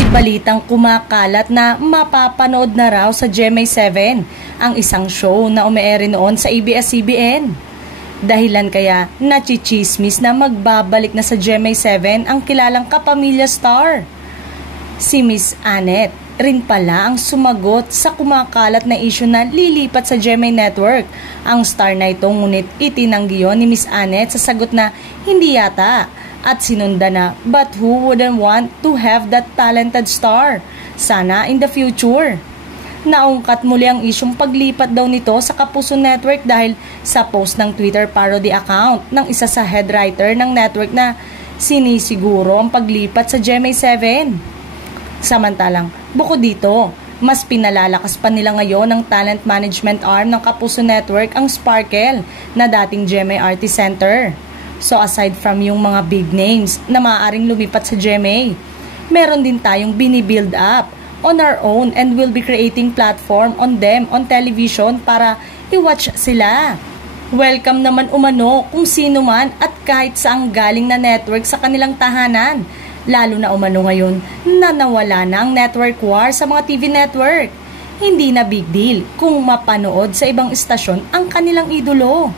May balitang kumakalat na mapapanood na raw sa GMA7 ang isang show na umeere noon sa ABS-CBN. Dahilan kaya nachichismis na magbabalik na sa GMA7 ang kilalang kapamilya star. Si Miss Annette rin pala ang sumagot sa kumakalat na issue na lilipat sa GMA Network ang star na ito, ngunit itinanggi yun ni Miss Annette sa sagot na hindi yata. At sinunda na, but who wouldn't want to have that talented star? Sana in the future. Naungkat muli ang isyong paglipat daw nito sa Kapuso Network dahil sa post ng Twitter parody account ng isa sa head writer ng network na sinisiguro ang paglipat sa GMA7. Samantalang, bukod dito, mas pinalalakas pa nila ngayon ng talent management arm ng Kapuso Network ang Sparkle na dating GMA Artist Center. So aside from yung mga big names na maaaring lumipat sa GMA, meron din tayong binibuild up on our own and will be creating platform on them on television para i-watch sila. Welcome naman umano kung sino man at kahit saang galing na network sa kanilang tahanan. Lalo na umano ngayon na nawala na ang network war sa mga TV network. Hindi na big deal kung mapanood sa ibang istasyon ang kanilang idolo.